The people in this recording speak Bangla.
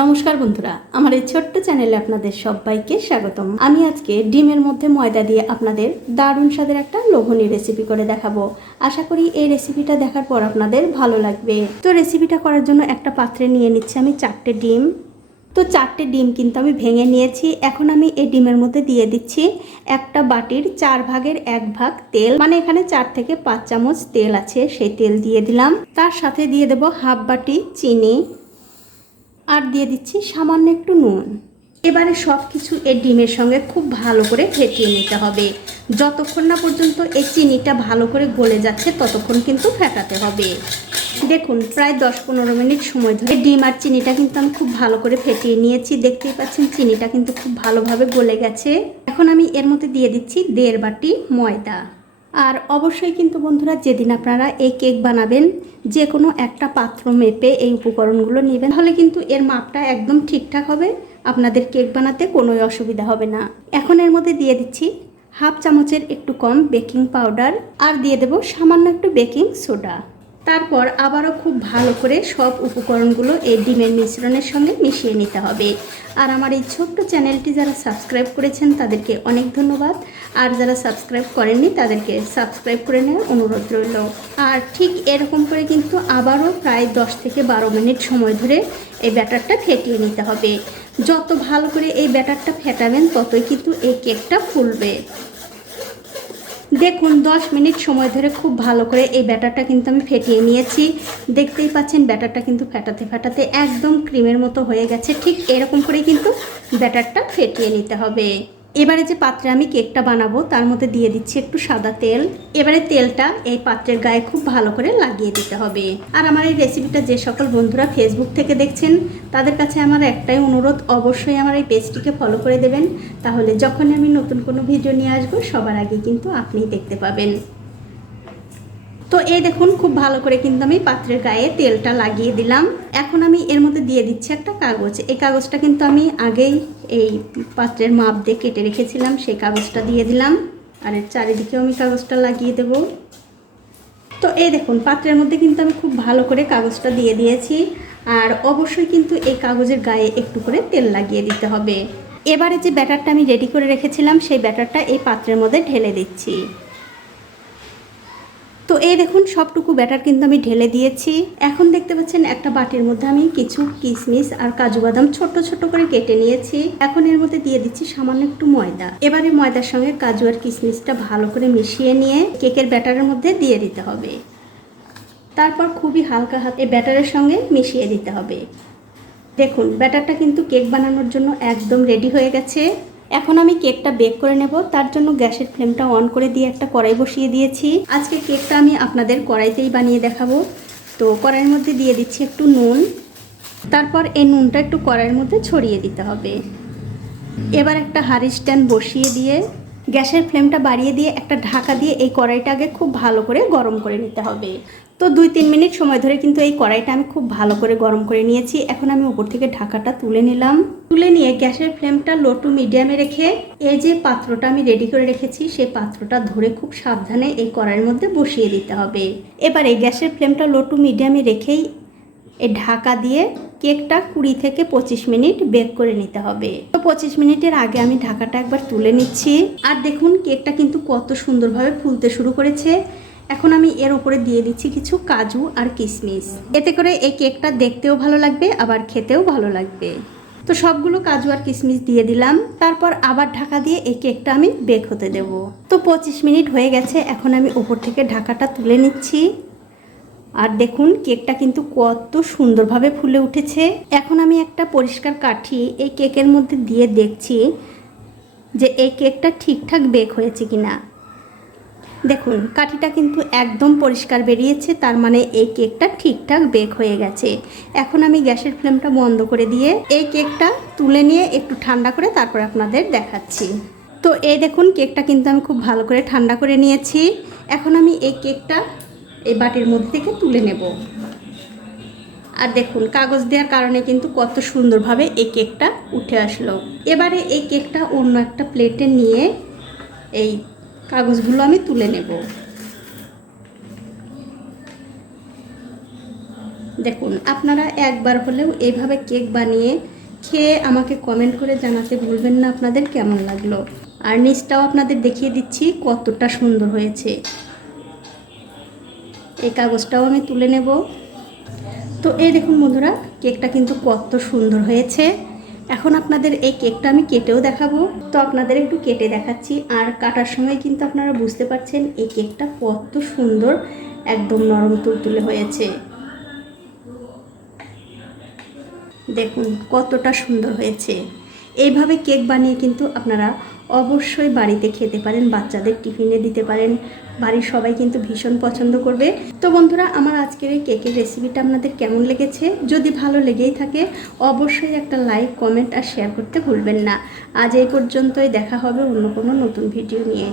নমস্কার বন্ধুরা, আমার এই ছোট্ট চ্যানেলে আপনাদের সবাইকে স্বাগতম। আমি আজকে ডিমের মধ্যে ময়দা দিয়ে আপনাদের দারুণ স্বাদের একটা লোভনীয় রেসিপি করে দেখাবো। আশা করি এই রেসিপিটা দেখার পর আপনাদের ভালো লাগবে। তো রেসিপিটা করার জন্য একটা পাত্রে নিয়ে নিচ্ছি আমি চারটে ডিম। তো চারটে ডিম কিন্তু আমি ভেঙে নিয়েছি। এখন আমি এই ডিমের মধ্যে দিয়ে দিচ্ছি একটা বাটির চার ভাগের এক ভাগ তেল। মানে এখানে চার থেকে পাঁচ চামচ তেল আছে, সেই তেল দিয়ে দিলাম। তার সাথে দিয়ে দেব হাফ বাটি চিনি। আর দিয়ে দিচ্ছি সামান্য একটু নুন। এবারে সব কিছু এই ডিমের সঙ্গে খুব ভালো করে ফেটিয়ে নিতে হবে। যতক্ষণ না পর্যন্ত এই চিনিটা ভালো করে গলে যাচ্ছে, ততক্ষণ কিন্তু ফেটাতে হবে। দেখুন, প্রায় দশ পনেরো মিনিট সময় ধরে ডিম আর চিনিটা কিন্তু আমি খুব ভালো করে ফেটিয়ে নিয়েছি। দেখতেই পাচ্ছেন, চিনিটা কিন্তু খুব ভালোভাবে গলে গেছে। এখন আমি এর মধ্যে দিয়ে দিচ্ছি দেড় বাটি ময়দা। আর অবশ্যই কিন্তু বন্ধুরা যেদিন আপনারা এই কেক বানাবেন যে কোনো একটা পাত্র মেপে এই উপকরণগুলো নেবেন, তাহলে কিন্তু এর মাপটা একদম ঠিকঠাক হবে, আপনাদের কেক বানাতে কোনোই অসুবিধা হবে না। এখন এর মধ্যে দিয়ে দিচ্ছি হাফ চামচের একটু কম বেকিং পাউডার, আর দিয়ে দেব সামান্য একটু বেকিং সোডা। তারপর আবারও খুব ভালো করে সব উপকরণগুলো এই ডিমের মিশ্রণের সঙ্গে মিশিয়ে নিতে হবে। আর আমার এই ছোট্ট চ্যানেলটি যারা সাবস্ক্রাইব করেছেন, তাদেরকে অনেক ধন্যবাদ। আর যারা সাবস্ক্রাইব করেননি, তাদেরকে সাবস্ক্রাইব করে নেওয়ার অনুরোধ রইল। আর ঠিক এরকম করে কিন্তু আবারও প্রায় দশ থেকে বারো মিনিট সময় ধরে এই ব্যাটারটা ফেটিয়ে নিতে হবে। যত ভালো করে এই ব্যাটারটা ফেটাবেন, ততই কিন্তু এই কেকটা ফুলবে। দেখুন 10 মিনিট সময় ধরে খুব ভালো করে এই ব্যাটারটা কিন্তু আমি ফেটিয়ে নিয়েছি। দেখতেই পাচ্ছেন, ব্যাটারটা কিন্তু ফেটাতে ফেটাতে একদম ক্রিমের মতো হয়ে গেছে। ঠিক এরকম করে কিন্তু ব্যাটারটা ফেটিয়ে নিতে হবে। এবারে যে পাত্রে আমি কেকটা বানাবো, তার মধ্যে দিয়ে দিচ্ছি একটু সাদা তেল। এবারে তেলটা এই পাত্রের গায়ে খুব ভালো করে লাগিয়ে দিতে হবে। আর আমার এই রেসিপিটা যে সকল বন্ধুরা ফেসবুক থেকে দেখছেন, তাদের কাছে আমার একটাই অনুরোধ, অবশ্যই আমার এই পেজটিকে ফলো করে দেবেন। তাহলে যখন আমি নতুন কোনো ভিডিও নিয়ে আসব, সবার আগে কিন্তু আপনিই দেখতে পাবেন। তো এই দেখুন, খুব ভালো করে কিন্তু আমি পাত্রের গায়ে তেলটা লাগিয়ে দিলাম। এখন আমি এর মধ্যে দিয়ে দিচ্ছি একটা কাগজ। এই কাগজটা কিন্তু আমি আগেই এই পাত্রের মাপ দিয়ে কেটে রেখেছিলাম, সেই কাগজটা দিয়ে দিলাম। আর এর চারিদিকেও আমি কাগজটা লাগিয়ে দেব। তো এই দেখুন, পাত্রের মধ্যে কিন্তু আমি খুব ভালো করে কাগজটা দিয়ে দিয়েছি। আর অবশ্যই কিন্তু এই কাগজের গায়ে একটু করে তেল লাগিয়ে দিতে হবে। এবারে যে ব্যাটারটা আমি রেডি করে রেখেছিলাম, সেই ব্যাটারটা এই পাত্রের মধ্যে ঢেলে দিচ্ছি। তো এই দেখুন, সবটুকু ব্যাটার কিন্তু আমি ঢেলে দিয়েছি। এখন দেখতে পাচ্ছেন একটা বাটির মধ্যে আমি কিছু কিশমিশ আর কাজু বাদাম ছোট ছোট করে কেটে নিয়েছি। এখন এর মধ্যে দিয়ে দিচ্ছি সামান্য একটু ময়দা। এবারে ময়দার সঙ্গে কাজু আর কিশমিশটা ভালো করে মিশিয়ে নিয়ে কেকের ব্যাটারের মধ্যে দিয়ে দিতে হবে। তারপর খুবই হালকা হাতে ব্যাটারের সঙ্গে মিশিয়ে দিতে হবে। দেখুন, ব্যাটারটা কিন্তু কেক বানানোর জন্য একদম রেডি হয়ে গেছে। এখন আমি কেকটা বেক করে নেব, তার জন্য গ্যাসের ফ্লেমটা অন করে দিয়ে একটা কড়াই বসিয়ে দিয়েছি। আজকে কেকটা আমি আপনাদের কড়াইতেই বানিয়ে দেখাবো। তো কড়াইয়ের মধ্যে দিয়ে দিচ্ছি একটু নুন। তারপর এই নুনটা একটু কড়াইয়ের মধ্যে ছড়িয়ে দিতে হবে। এবার একটা হাঁড়ি স্ট্যান্ড বসিয়ে দিয়ে গ্যাসের ফ্লেমটা বাড়িয়ে দিয়ে একটা ঢাকা দিয়ে এই কড়াইটা আগে খুব ভালো করে গরম করে নিতে হবে। তো দুই, তিন মিনিট সময় ধরে কিন্তু এই কড়াইটা আমি খুব ভালো করে গরম করে নিয়েছি। এখন আমি উপর থেকে ঢাকাটা তুলে নিলাম। তুলে নিয়ে গ্যাসের ফ্লেমটা লো টু মিডিয়ামে রেখে এই যে পাত্রটা আমি রেডি করে রেখেছি, সেই পাত্রটা ধরে খুব সাবধানে এই কড়াইয়ের মধ্যে বসিয়ে দিতে হবে। এবার এই গ্যাসের ফ্লেমটা লো টু মিডিয়ামে রেখেই এই ঢাকা দিয়ে কেকটা কুড়ি থেকে পঁচিশ মিনিট বেক করে নিতে হবে। তো পঁচিশ মিনিটের আগে আমি ঢাকাটা একবার তুলে নিচ্ছি। আর দেখুন, কেকটা কিন্তু কত সুন্দরভাবে ফুলতে শুরু করেছে। এখন আমি এর উপরে দিয়ে দিচ্ছি কিছু কাজু আর কিশমিশ। এতে করে এই কেকটা দেখতেও ভালো লাগবে, আবার খেতেও ভালো লাগবে। তো সবগুলো কাজু আর কিশমিশ দিয়ে দিলাম। তারপর আবার ঢাকা দিয়ে এই কেকটা আমি বেক হতে দেব। তো পঁচিশ মিনিট হয়ে গেছে, এখন আমি উপর থেকে ঢাকাটা তুলে নিচ্ছি। আর দেখুন, কেকটা কিন্তু কত সুন্দরভাবে ফুলে উঠেছে। এখন আমি একটা পরিষ্কার কাঠি এই কেকের মধ্যে দিয়ে দেখছি যে এই কেকটা ঠিকঠাক বেক হয়েছে কিনা। দেখুন, কাঠিটা কিন্তু একদম পরিষ্কার বেরিয়েছে, তার মানে এই কেকটা ঠিকঠাক বেক হয়ে গেছে। এখন আমি গ্যাসের ফ্লেমটা বন্ধ করে দিয়ে এই কেকটা তুলে নিয়ে একটু ঠান্ডা করে তারপর আপনাদের দেখাচ্ছি। তো এই দেখুন, কেকটা কিন্তু আমি খুব ভালো করে ঠান্ডা করে নিয়েছি। এখন আমি এই কেকটা এই বাটির মধ্যে থেকে তুলে নেব। আর দেখুন, কাগজ দেওয়ার কারণে কিন্তু কত সুন্দরভাবে এই কেকটা উঠে আসলো। এবারে এই কেকটা অন্য একটা প্লেটে নিয়ে এই কাগজগুলো আমি তুলে নেব। দেখুন, আপনারা একবার হলেও এইভাবে কেক বানিয়ে খেয়ে আমাকে কমেন্ট করে জানাতে ভুলবেন না আপনাদের কেমন লাগল। আর নিচটাও আপনাদের দেখিয়ে দিচ্ছি কতটা সুন্দর হয়েছে। এই কাগজটাও আমি তুলে নেব। তো এই দেখুন বন্ধুরা, কেকটা কিন্তু কত সুন্দর হয়েছে। এখন আপনাদের এই কেকটা আমি কেটেও দেখাবো। তো আপনাদের একটু কেটে দেখাচ্ছি। আর কাটার সময় কিন্তু আপনারা বুঝতে পারছেন, এই কেকটা কত সুন্দর একদম নরম তুলতুলে হয়েছে। দেখুন, কতটা সুন্দর হয়েছে। এইভাবে কেক বানিয়ে কিন্তু আপনারা অবশ্যই বাড়িতে খেতে পারেন, বাচ্চাদের টিফিনে দিতে পারেন। বাড়ির সবাই কিন্তু ভীষণ পছন্দ করবে। তো বন্ধুরা, আমার আজকের এই কেকের রেসিপিটা আপনাদের কেমন লেগেছে? যদি ভালো লেগেই থাকে, অবশ্যই একটা লাইক কমেন্ট আর শেয়ার করতে ভুলবেন না। আজ এই পর্যন্তই, দেখা হবে অন্য কোনো নতুন ভিডিও নিয়ে।